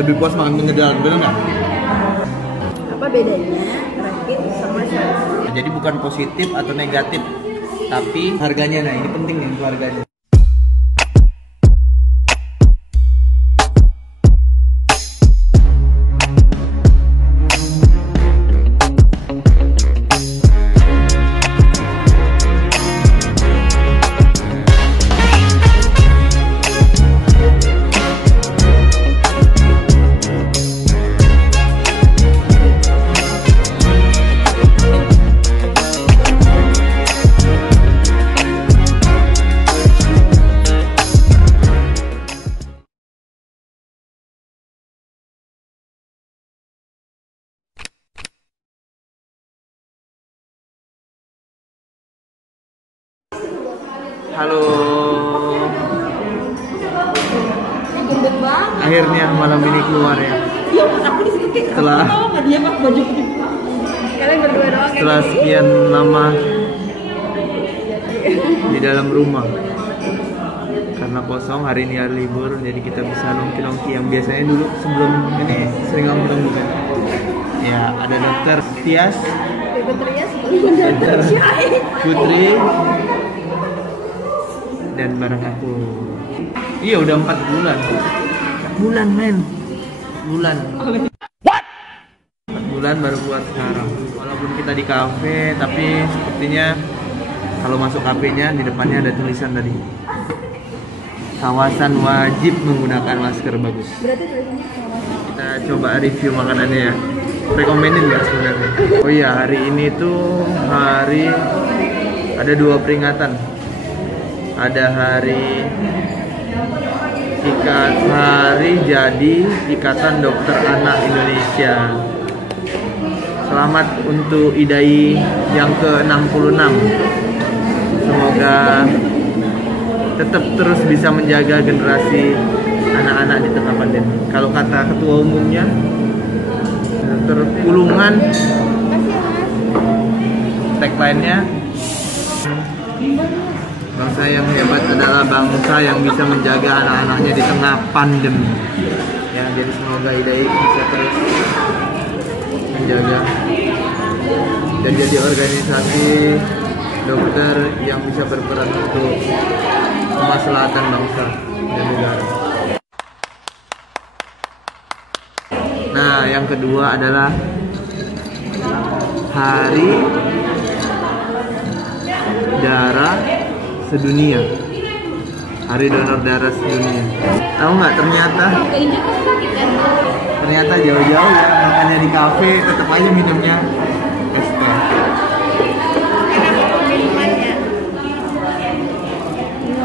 lebih puas makan menyegar, bener nggak? Apa bedanya rakit sama syarif? Jadi bukan positif atau negatif, tapi harganya. Nah ini penting nih untuk harganya. Halo. Gendut banget. Akhirnya malam ini keluar ya. Iya, aku di sini Setelah- tahu nggak dia pakai baju putih. Kalian berdua doang kan? Setelah sekian lama di dalam rumah. Karena kosong, hari ini hari libur, jadi kita bisa nongki-nongki yang biasanya dulu sebelum ini sering nongki-nongki kan. Ya, ada dokter Tias, Putri, dan bareng aku. Iya udah 4 bulan. 4 bulan men. Bulan. 4 bulan baru buat sekarang. Walaupun kita di kafe, tapi sepertinya kalau masuk kafenya di depannya ada tulisan tadi. Kawasan wajib menggunakan masker bagus. Berarti tulisannya kawasan. Kita coba review makanannya ya. Rekomenin nggak sebenarnya? Oh iya, hari ini tuh hari ada 2 peringatan. Ada hari jadi Ikatan Dokter Anak Indonesia. Selamat untuk IDAI yang ke-66. Semoga tetap terus bisa menjaga generasi anak-anak di tengah pandemi. Kalau kata ketua umumnya, terpulungan tagline-nya, bangsa yang hebat adalah bangsa yang bisa menjaga anak-anaknya di tengah pandemi. Ya, jadi semoga IDAI bisa terus menjaga dan jadi organisasi dokter yang bisa berperan untuk kemaslahatan bangsa dan negara. Nah, yang kedua adalah Hari Darah Sedunia. Hari donor darah sedunia. Tahu nggak ternyata jauh-jauh ya makannya di kafe tetap aja minumnya es teh.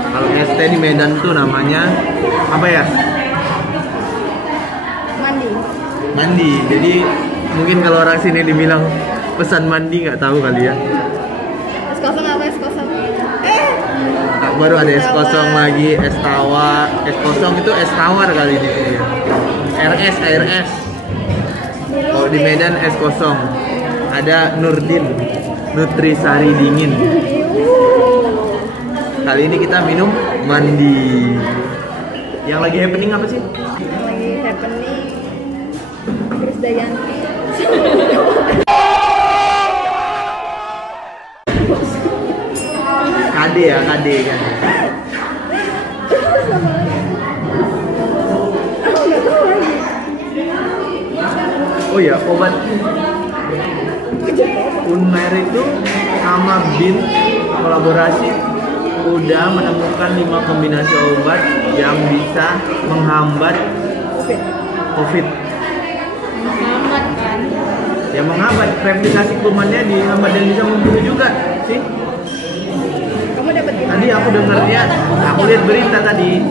Kalau es teh di Medan tuh namanya apa ya? Mandi. Jadi mungkin kalau orang sini dibilang pesan mandi nggak tahu kali ya. Es kosong apa es kosong? Nah, baru ada es kosong lagi, es tawar. Es kosong itu es tawar kali di sini ya. Air es. Kalau di Medan es kosong. Ada Nurdin, Nutrisari dingin. Kali ini kita minum mandi. Yang lagi happening apa sih? Yang lagi happening Krisdayanti. KD ya, KD kan. Oh ya, obat Unmer itu sama BIN kolaborasi udah menemukan 5 kombinasi obat yang bisa menghambat COVID. Menghambat kan? Ya menghambat, replikasi kumannya dihambat dan bisa membunuh juga sih. Kamu dapat di Tadi aku dengarnya, aku lihat berita tadi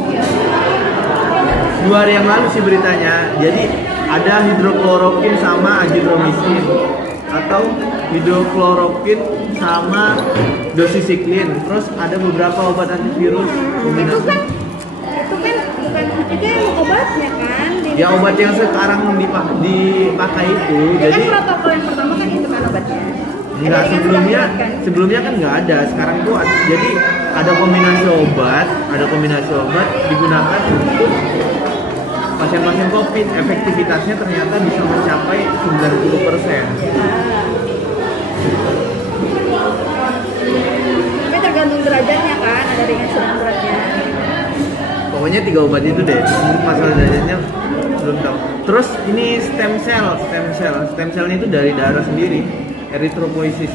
2 hari yang lalu sih beritanya. Jadi ada hidroklorokin sama azithromycin atau hidroklorokin sama dosisiklin. Terus ada beberapa obat antivirus kombinasi. itu kan bukan itu yang obatnya kan? Ya obat yang sekarang dipakai itu. Ya Jadi kan protokol yang pertama kan itu kan obatnya. enggak, sebelumnya kan nggak ada. Sekarang tuh jadi ada kombinasi obat digunakan pasien-pasien COVID efektivitasnya ternyata bisa mencapai 90%. Tapi tergantung derajatnya kan, ada ringan sedang beratnya. Pokoknya 3 obat itu deh. Masalah derajatnya belum tahu. Terus ini stem cell itu dari darah sendiri, erythropoiesis.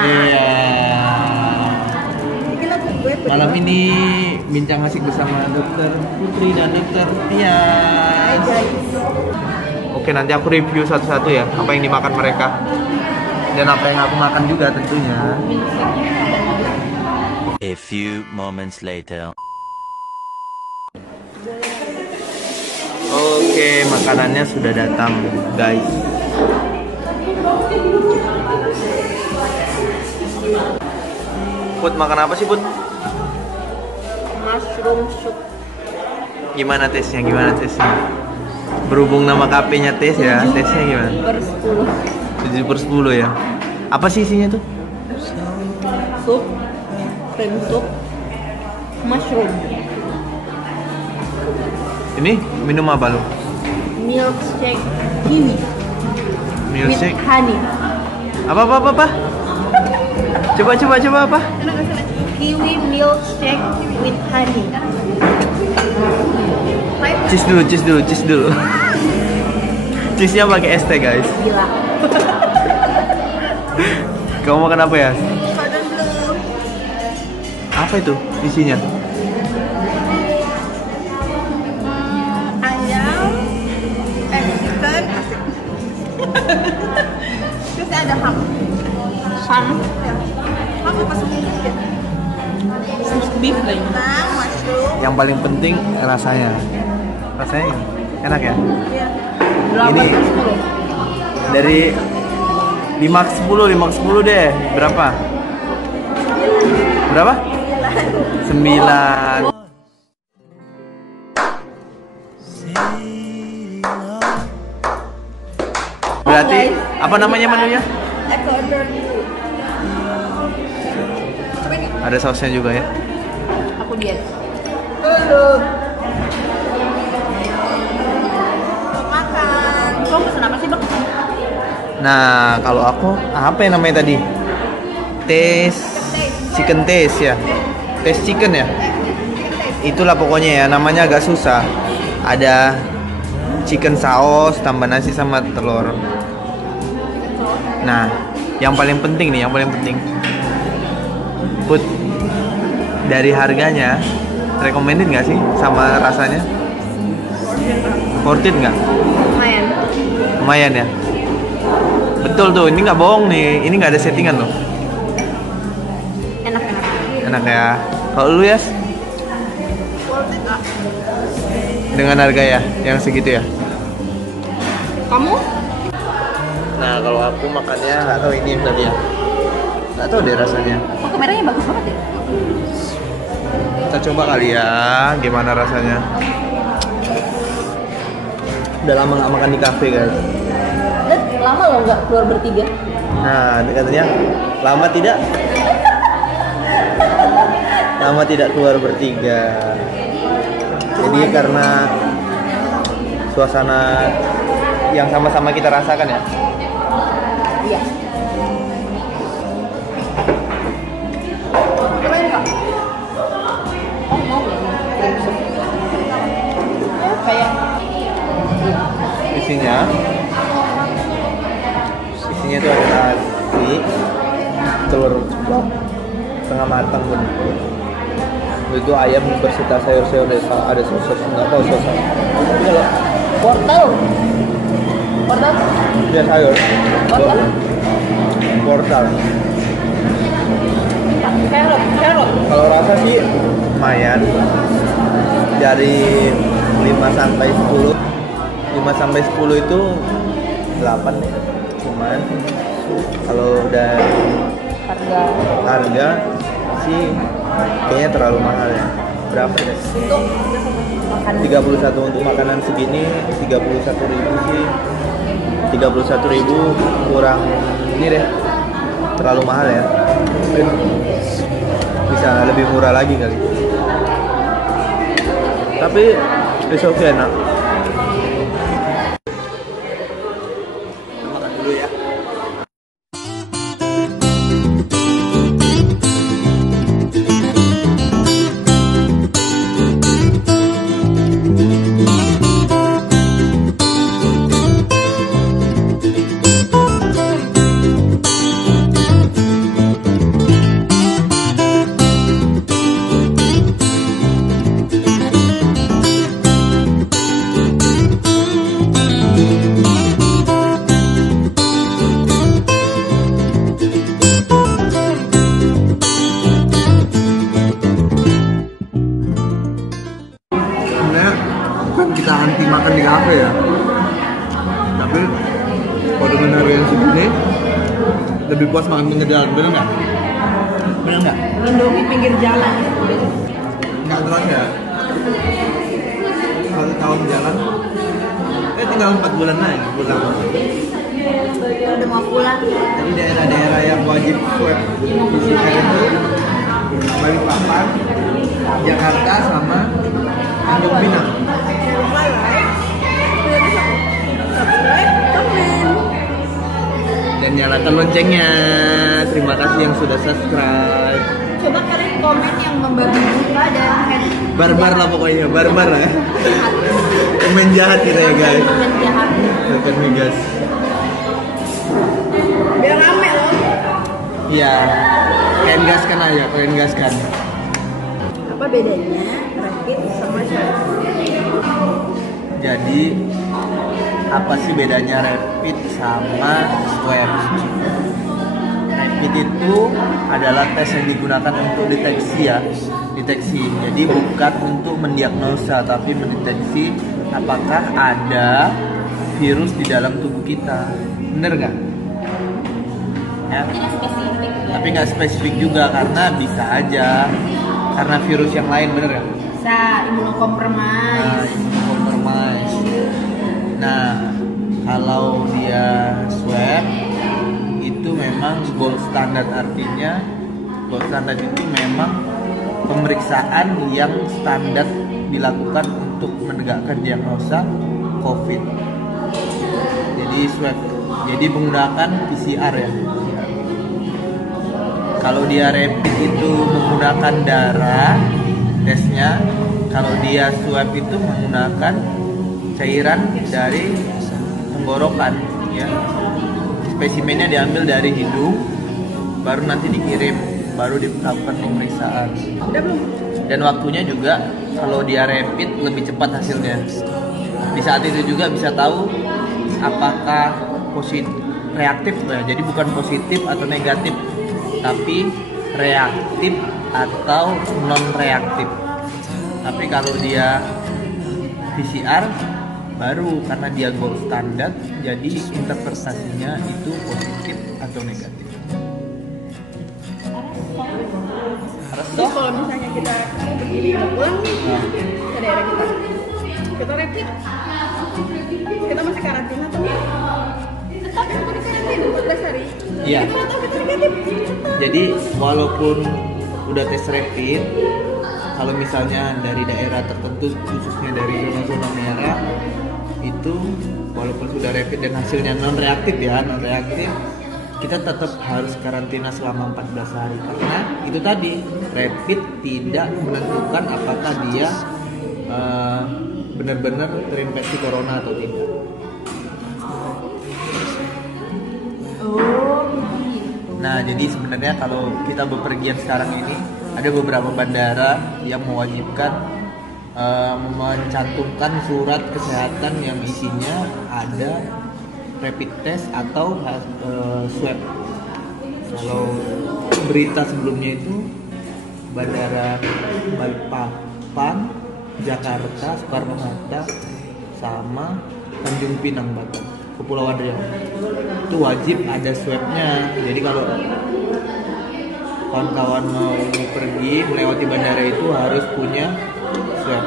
Iya. Malam ini bincang asik bersama dokter Putri dan dokter Tias. Oke, nanti aku review satu-satu ya, apa yang dimakan mereka dan apa yang aku makan juga tentunya. A few moments later. Oke, makanannya sudah datang, guys. Put, makan apa sih, Put? Mushroom soup. Gimana tesnya? Berhubung nama kafenya tes ya, tesnya gimana? 7/10 ya. Apa sih isinya tuh? Sup, cream soup, mushroom, Ini minum apa lu? milkshake, kiwi, Milkshake? with honey. Apa? Coba apa? Kiwi milkshake with honey. Cheese dulu. Cheese-nya pakai es teh, guys. Gila. Kamu makan apa ya? Cordon bleu. Apa itu isinya? Ayam, chicken, terus ada ham. Ham apa sedikit? Beef lagi. Mushroom. Yang paling penting rasanya. Rasanya enak ya? Iya. Ini dari 5/10 deh. Berapa? 9. Berarti apa namanya menunya? Ada sausnya juga ya. Aku diet. Makan. Kamu pesan apa sih, Bang? Nah, kalau aku apa yang namanya tadi? Chicken taste ya. Taste chicken ya. Itulah pokoknya ya, namanya agak susah. Ada chicken saus tambah nasi sama telur. Nah, yang paling penting nih, Put, dari harganya recommended nggak sih sama rasanya? Worth it nggak? Lumayan ya. Betul tuh, ini nggak bohong nih, ini nggak ada settingan loh. Enak ya. Kalau lu ya? Dengan harga ya, yang segitu ya. Kamu? Nah, kalau aku makannya nggak tahu ini yang tadi ya. Nggak tahu deh rasanya. Oh, kameranya bagus banget ya? Kita coba kali ya, gimana rasanya. Udah lama nggak makan di kafe, guys. Dan lama loh nggak keluar bertiga. Nah, katanya lama tidak keluar bertiga. Jadi karena suasana yang sama-sama kita rasakan ya. Iya. Keren nggak? Oh, mau ya? Kayak Isinya itu ada nasi, telur ceplok setengah matang pun. Itu ayam berserta sayur-sayur, ada saus, nggak tahu sausnya. wortel. Ya sayur. Wortel. Carrot. Kalau rasa sih lumayan. Dari 5 sampai 10. 5 sampai 10 itu 8 nih. Cuman kalau udah harga sih kayaknya terlalu mahal ya. Berapa ya? 31 untuk makanan segini, 31.000 sih. 31.000 kurang ini deh. Terlalu mahal ya. Mungkin bisa lebih murah lagi kali. Tapi it's okay enak. Makan dulu ya. Bukan kita anti makan di kafe ya, tapi kalau dengan harga yang segini lebih puas makan pinggir jalan, bener nggak? Bener nggak? Indomie pinggir jalan. Nggak terus ya. 1 tahun jalan, tinggal 4 bulan lagi pulang. Udah mau pulang. Jadi daerah-daerah yang wajib swab PCR itu Balikpapan, Jakarta sama Tanjung Pinang. Dan nyalakan loncengnya. Terima kasih yang sudah subscribe. Coba kalian komen yang membabi buta dan Barbar lah pokoknya, barbar lah ya. Komen jahat kita ya guys. komen jahat. Komen migas. Biar rame loh. Iya. Kalian gaskan aja, kalian gaskan. Apa bedanya rapid sama swab? Jadi apa sih bedanya rapid sama swab? Rapid itu adalah tes yang digunakan untuk deteksi ya, deteksi. Jadi bukan untuk mendiagnosa, tapi mendeteksi apakah ada virus di dalam tubuh kita. Bener nggak? Ya. Tapi nggak spesifik juga karena bisa aja karena virus yang lain, bener nggak? Bisa imunokompromis. Compromise. Nah, kalau dia swab itu memang gold standard, artinya gold standard itu memang pemeriksaan yang standar dilakukan untuk menegakkan diagnosa COVID. Jadi swab, jadi menggunakan PCR ya. Kalau dia rapid itu menggunakan darah tesnya, kalau dia swab itu menggunakan cairan dari tenggorokan ya. Spesimennya diambil dari hidung, baru nanti dikirim, baru dilakukan pemeriksaan. Udah belum? Dan waktunya juga kalau dia rapid lebih cepat hasilnya. Di saat itu juga bisa tahu apakah positif reaktif ya. Jadi bukan positif atau negatif, tapi reaktif atau non reaktif. Tapi kalau dia PCR baru karena dia gold standard, jadi interpretasinya itu positif atau negatif. Jadi kalau misalnya kita begini mau pulang nih ke daerah kita rapid, kita masih karantina tuh. Tetap kita di karantina 14 hari. Iya. Kita tahu kita negatif. Jadi walaupun udah tes rapid, kalau misalnya dari daerah tertentu, khususnya dari zona-zona merah, itu walaupun sudah rapid dan hasilnya non reaktif ya, non reaktif, kita tetap harus karantina selama 14 hari karena itu tadi rapid tidak menentukan apakah dia benar-benar terinfeksi corona atau tidak. Nah, jadi sebenarnya kalau kita bepergian sekarang ini ada beberapa bandara yang mewajibkan mencantumkan surat kesehatan yang isinya ada rapid test atau swab. Kalau berita sebelumnya itu bandara Balikpapan, Jakarta, Soekarno-Hatta, sama Tanjung Pinang, Batam, Kepulauan Riau. Itu wajib ada swabnya. Jadi kalau kawan-kawan mau pergi melewati bandara itu harus punya swab.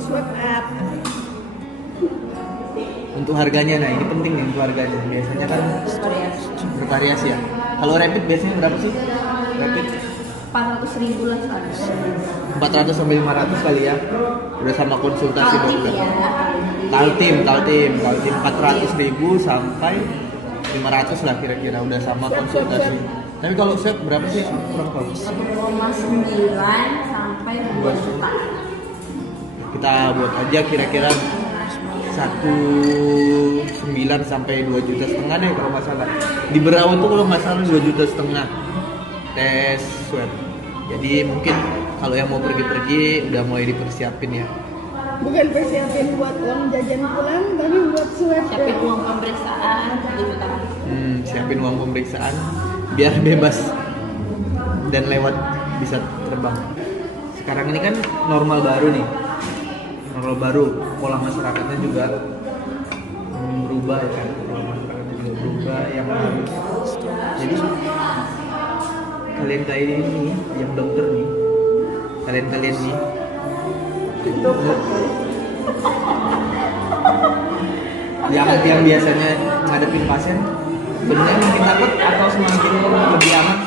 Swab app. Untuk harganya, nah ini penting nih untuk harganya. Biasanya kan bervariasi ya. Kalau rapid biasanya berapa sih? Rapid 400.000 lah sekarang. 400 sampai 500 kali ya. Udah sama konsultasi Kaltim dokter. ya. Kaltim 400.000 sampai 500 lah kira-kira udah sama konsultasi. Tapi kalau swab berapa sih? Kurang tahu. 1,9 sampai 2 juta. Kita buat aja kira-kira 1,9 sampai 2,5 juta deh kalau nggak salah. Di Berau tuh kalau nggak salah 2,5 juta tes swab. Jadi mungkin kalau yang mau pergi-pergi udah mulai dipersiapin ya. Bukan persiapin buat uang jajan pulang, tapi buat swab. Siapin uang pemeriksaan 1 juta. Siapin uang pemeriksaan biar bebas dan lewat bisa terbang. Sekarang ini kan normal baru nih. Normal baru, pola masyarakatnya juga berubah ya kan. Pola masyarakatnya juga berubah yang harus. Jadi kalian ini yang dokter nih, kalian nih yang biasanya ngadepin pasien sebenarnya makin takut atau semakin lebih aman?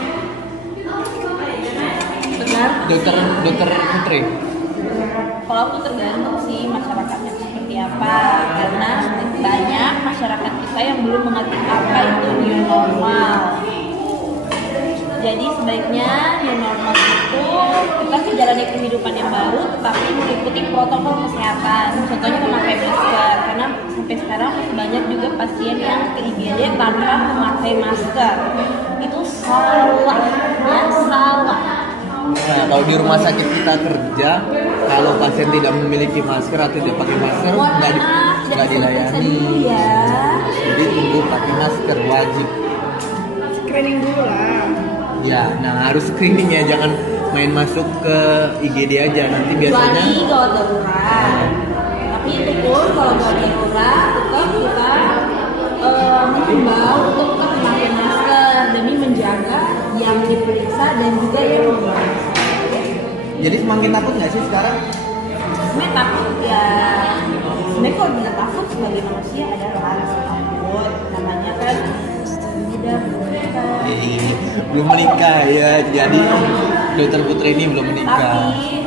Dokter Putri. Kalau aku tergantung sih masyarakatnya seperti apa, karena banyak masyarakat kita yang belum mengerti apa itu new normal. Jadi sebaiknya new normal itu kita menjalani kehidupan yang baru, tapi mengikuti protokol kesehatan. Contohnya memakai masker, karena sampai sekarang banyak juga pasien yang ke IGD tanpa memakai masker. Itu salah, ya salah. Nah, kalau di rumah sakit kita kerja, kalau pasien tidak memiliki masker atau tidak pakai masker, nggak dilayani. Ya. Jadi tunggu pakai masker wajib. Screening dulu lah. Ya, nah harus screening ya, jangan main masuk ke IGD aja. Nanti biasanya. Kecuali kalau darurat. Tapi itu pun kalau nggak darurat, tetap kita mengimbau untuk tetap memakai masker demi menjaga yang diperiksa dan juga yang memeriksa. Jadi semakin takut nggak sih sekarang? Sebenarnya takut ya. Sebenarnya kalau kita takut sebagai manusia adalah rasa takut. Namanya kan Belum menikah ya. Jadi Dokter Putri ini belum menikah. Tapi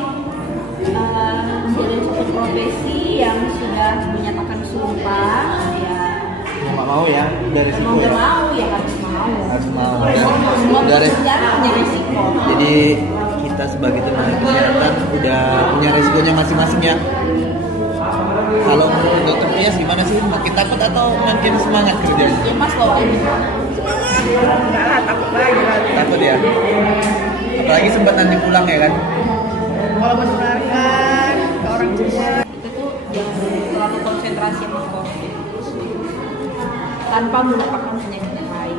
menjadi suatu profesi yang sudah menyatakan sumpah ya. Nggak mau ya, dari resiko Mau ya. nggak mau ya harus mau. Harus mau. Semua Dari pekerjaan punya resiko. Jadi kita sebagai tenaga kesehatan udah punya resikonya masing-masing ya. Kalau menurut Dokter Pias gimana sih? Makin takut atau makin semangat kerjanya? Ya mas loh ini. Enggak lah, takut lagi lah. Takut ya. Apalagi sempat nanti pulang ya kan? Kalau menularkan ke orang tua itu tuh jangan terlalu konsentrasi sama COVID tanpa melupakan penyakit yang lain.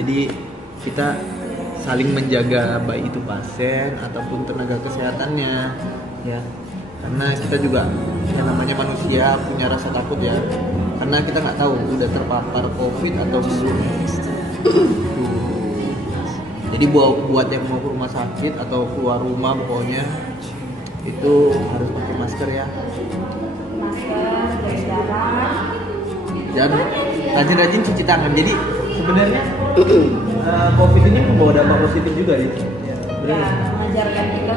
Jadi kita saling menjaga baik itu pasien ataupun tenaga kesehatannya ya, karena kita juga yang namanya manusia punya rasa takut ya, karena kita nggak tahu udah terpapar COVID atau belum. Jadi buat yang mau ke rumah sakit atau keluar rumah pokoknya itu harus pakai masker ya. Masker, jaga jarak. Dan rajin-rajin cuci tangan. Jadi sebenarnya COVID ini membawa dampak positif juga ya. Ya, mengajarkan kita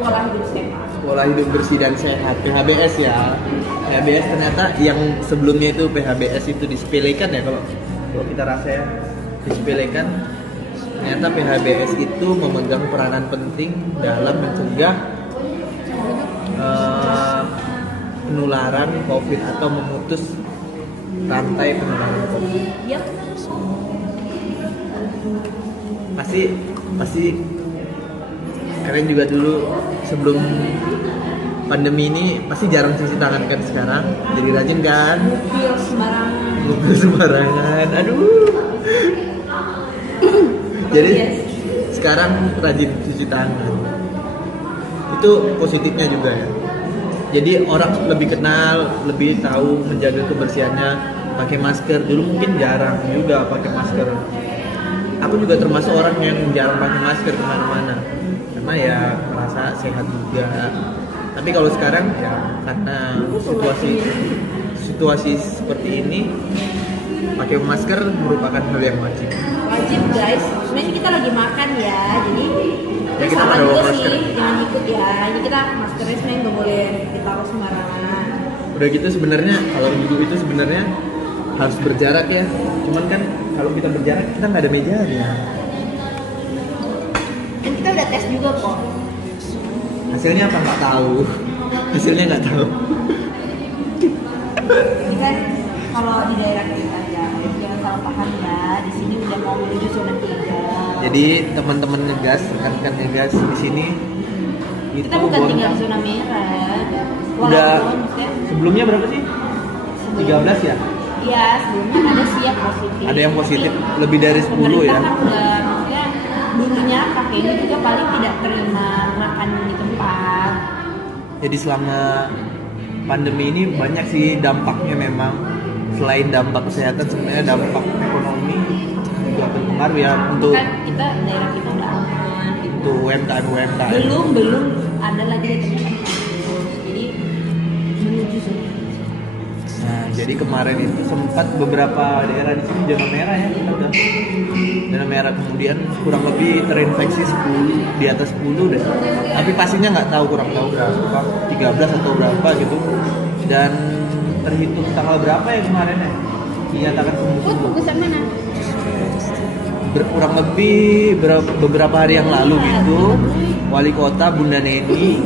pola hidup sehat. Pola hidup bersih dan sehat, PHBS ya. PHBS ternyata yang sebelumnya itu PHBS itu disepelekan ya, kalau kita rasa ya, disepelekan. Ternyata PHBS itu memegang peranan penting dalam mencegah penularan COVID atau memutus rantai penularan COVID. Yap. Pasti kalian juga dulu sebelum pandemi ini pasti jarang cuci tangan kan, sekarang jadi rajin kan? Mobil sembarangan, aduh. Jadi sekarang rajin cuci tangan, itu positifnya juga ya. Jadi orang lebih kenal, lebih tahu menjaga kebersihannya, pakai masker. Dulu mungkin jarang juga pakai masker. Aku juga termasuk orang yang jarang pakai masker kemana-mana, karena ya merasa sehat juga. Tapi kalau sekarang ya karena situasi seperti ini, pakai masker merupakan hal yang wajib. Wajib guys, sebenarnya kita lagi makan ya, jadi Ya, kita salah pakai juga masker. sih, jangan ikut ya. Jadi kita maskernya sebenarnya nggak boleh ditaruh sembarangan. Udah gitu sebenarnya kalau duduk itu sebenarnya harus berjarak ya. Cuman kan kalau kita berjarak kita nggak ada mejanya. Dan kita udah tes juga kok. Hasilnya apa nggak tahu. Hasilnya nggak tahu. Ini kan kalau di daerah kita ya, jangan salah paham ya. Di sini udah mau menuju zona 3. Jadi teman-teman ngegas, rekan-rekan ngegas di sini Kita bukan tinggal di zona merah. Udah Walaupun maksudnya sebelumnya berapa sih? 13 ya? iya, sebelumnya ada sih yang positif. Ada yang positif lebih dari 10 Pemerintah ya. kan udah, maksudnya dulunya kakek ini juga paling tidak terima makan di tempat. Jadi selama pandemi ini banyak sih dampaknya memang. Selain dampak kesehatan sebenarnya dampak ekonomi juga berpengaruh ya untuk Kan kita daerah kita udah aman gitu. untuk UMKM. Belum ada lagi yang terkena virus. Jadi menuju zona. Nah, jadi kemarin itu sempat beberapa daerah di sini zona merah ya, kita udah zona merah, kemudian kurang lebih terinfeksi 10, di atas 10 deh. Tapi pastinya nggak tahu, kurang tahu berapa, 13 atau berapa gitu. Dan terhitung tanggal berapa ya kemarin ya dinyatakan sembuh. Bungkusan mana? Kurang lebih beberapa hari yang lalu gitu, wali kota Bunda Neni,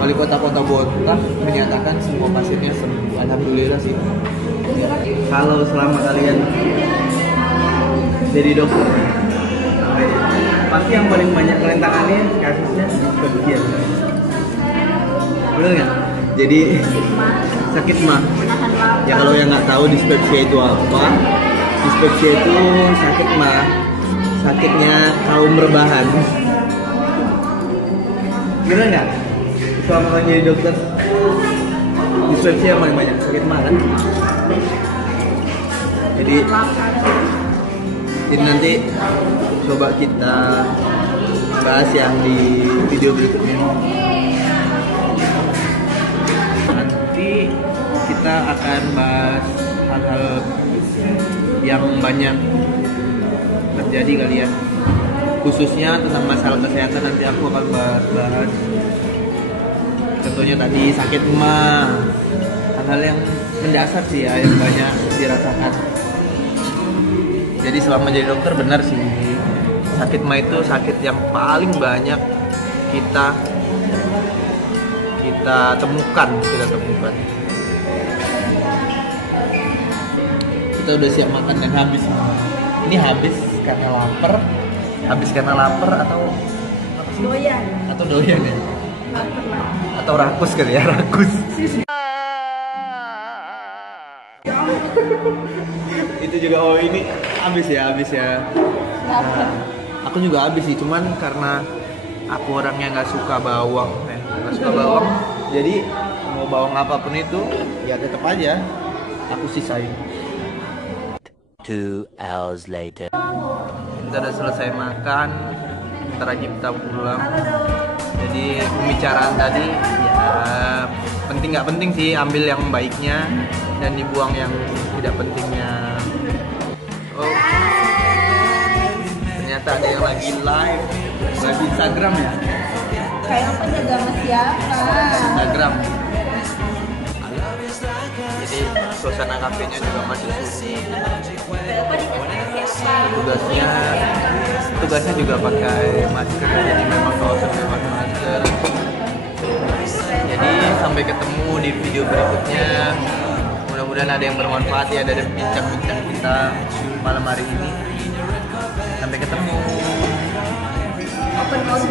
wali kota Kota Bontang menyatakan semua pasiennya sembuh. Alhamdulillah sih. Kalau selama kalian jadi dokter, pasti yang paling banyak rentangannya kasusnya dispepsia. Bener nggak? Jadi sakit mah. Ya kalau yang nggak tahu dispepsia itu apa? Dispepsia itu sakit mah, sakitnya kaum rebahan. Gimana nggak? Selama kalian jadi dokter, dispepsia yang paling banyak sakit mah kan? Jadi nanti coba kita bahas ya di video berikutnya. Nanti kita akan bahas hal-hal yang banyak terjadi kali ya, khususnya tentang masalah kesehatan. Nanti aku akan bahas contohnya tadi sakit mah, hal-hal yang mendasar sih ya, yang banyak dirasakan. Jadi selama jadi dokter benar sih, sakit mah itu sakit yang paling banyak kita temukan. Kita udah siap makan dan habis. Ini habis karena lapar atau apa sih? Doyan. Atau doyan ya? Atau rakus kali ya, rakus. Itu juga, oh ini habis ya. Nah, aku juga habis sih, cuman karena aku orangnya nggak suka bawang, jadi mau bawang apapun itu ya tetap aja aku sisain. 2 hours later. Kita udah selesai makan, bentar lagi kita pulang. Jadi pembicaraan tadi ya penting nggak penting sih, ambil yang baiknya dan dibuang yang tidak pentingnya. Oh, ternyata ada yang lagi live Instagram ya. Kayak apa jaga sama siapa? Instagram. Jadi suasana kafenya juga masih sunyi. Tugasnya juga pakai masker, jadi memang harus pakai masker. Jadi sampai ketemu di video berikutnya. Mudah-mudahan ada yang bermanfaat ya dari bincang-bincang kita malam hari ini. Sampai ketemu. Open house.